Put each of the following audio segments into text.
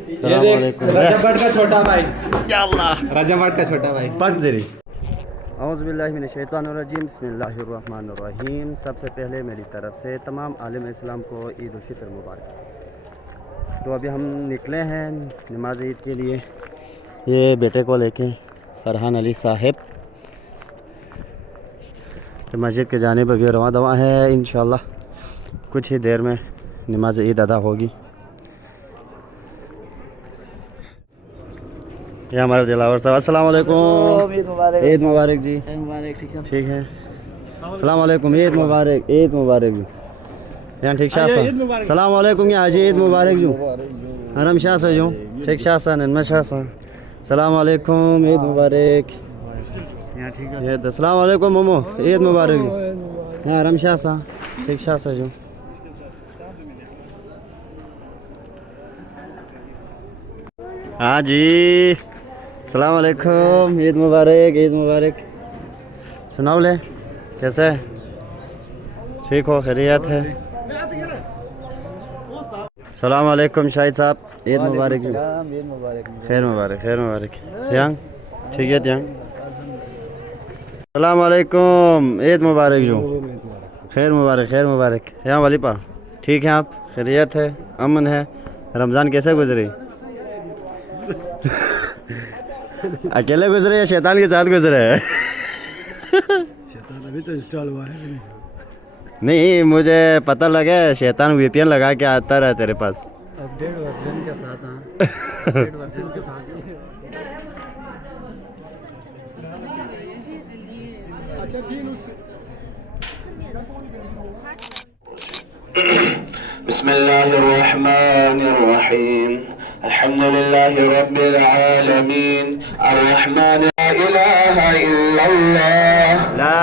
ये देख रजब भट्ट का छोटा भाई, या अल्लाह रजब भट्ट का छोटा भाई। पक दरी औज़ुबिल्लाहिमिनश्शैतानिर्रजीम बिस्मिल्लाहिर्रहमानिर्रहीम। सबसे पहले मेरी तरफ से तमाम आलिम इस्लाम को ईद उल फितर मुबारक। तो अभी हम निकले हैं नमाज ईद के लिए, ये बेटे को लेके फरहान अली साहिब तो मस्जिद के जानिब अभी रवां दवा है। इंशाअल्लाह कुछ ही देर में नमाज ईद अदा होगी। ये हमारे दिलावर साहब, अस्सलाम वालेकुम, ईद मुबारक जी। ठीक है, अस्सलाम वालेकुम, ईद मुबारक, ईद मुबारक जी। यहाँ ठीक शाह सलाम वालेकुम, या हाजी ईद मुबारक जो हरम शाह से जो ठीक शाह सा नन्मा शाह सा सलाम वालेकुम, ईद मुबारक। ये अस्सलाम वालेकुम मोमो, ईद मुबारक जो यहाँ हरम शाह सा ठीक शाह सा जो। हाँ जी, अस्सलाम वालेकुम, ईद मुबारक, ईद मुबारक। सुनाओ ले कैसे है? ठीक हो, खैरियत है? सलाम वालेकुम शाहिद साहब, ईद मुबारक जी। खैर मुबारक, खैर मुबारक। यांग ठीक है यांग। सलाम वालेकुम, ईद मुबारक जो। खैर मुबारक, खैर मुबारक। यहाँ वालीपा ठीक है आप? खैरियत है, अमन है? रमज़ान कैसे गुजरी? अकेले गुजरे या शैतान के साथ गुजरे? शैतान अभी तो इंस्टॉल हुआ है। नहीं, मुझे पता लगा शैतान वीपीएन लगा के आता रहा तेरे पास। अपडेट वर्जन के साथ, हाँ अपडेट वर्जन के साथ। अच्छा दिन उससे बिस्मिल्लाहिर्रहमानिर्रहीम अल्हम्दुलिल्लाहि रब्बिल आलमीन अर्रहमान ला इलाहा इल्लल्लाह ला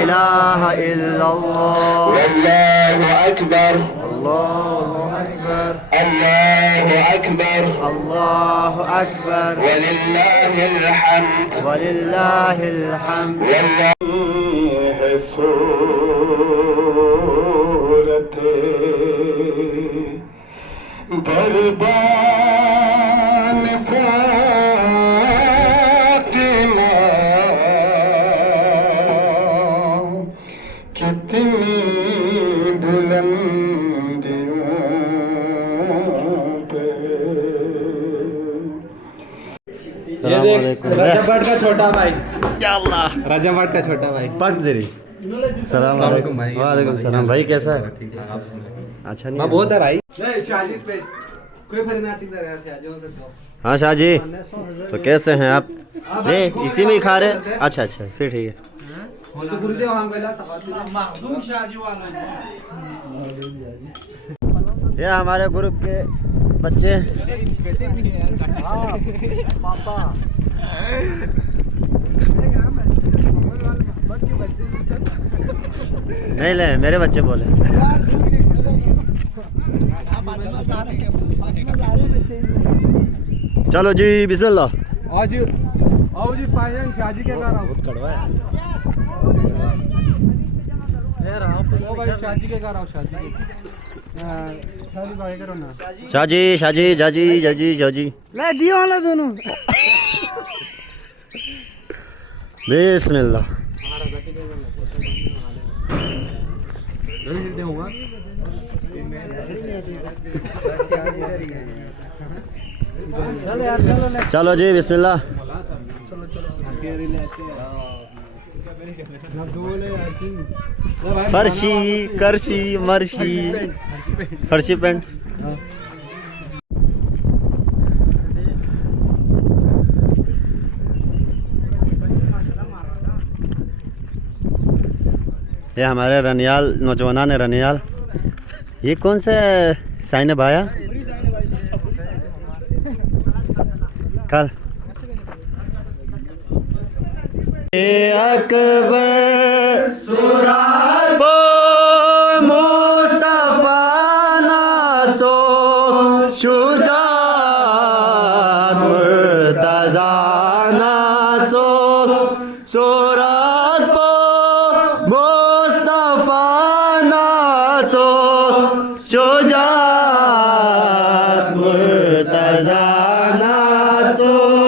इलाहा इल्लल्लाह वल्लाहु अकबर अल्लाहु अकबर अल्लाहु अकबर अल्लाहु अकबर वलिल्लाहिल हम्द वलिल्लाहिल हम्द। वल्लाहि सूरते बरबान फातिमा कितनी बुलंदियों पे। ये देख रजब भट्ट का छोटा भाई, या अल्लाह रजब भट्ट का छोटा भाई। पक दरी। सलाम वालेकुम भाई। वालेकुम सलाम भाई, कैसा है? अच्छा नहीं है? बहुत है भाई। शाजी स्पेस कोई फर्क ना चिंता यार, शाजी हो सकता। हाँ शाह जी, तो कैसे हैं आप? नहीं इसी में ही खा रहे हैं? अच्छा अच्छा फिर ठीक है। गुरुदेव हम पहला माखदूम शाजी वाला। ये हमारे ग्रुप के बच्चे। पापा नहीं ले, मेरे बच्चे बोले। चलो जी बिस्मिल्लाह। आज आओ जी पायन शाजी के घर आओ। बहुत कड़वा है यार, आओ भाई शाजी के घर आओ। शाजी शाजी भाई करो ना। शाजी शाजी जाजी जाजी जाजी ले दियो वाला दोनों। बिस्मिल्लाह। चलो जी बिस्मिल्लाह। फर्शी करशी मर्शी फर्शी पेंट। ये हमारे रनियाल नौजवान रनियाल। ये कौन से साइन भाया कल अकबर सुराबो मुस्तफा नाचो शुजात मुर्तजा नाचो सुरात बो मुस्तफा नाचो शुजात मुर्तजा खजाना चोर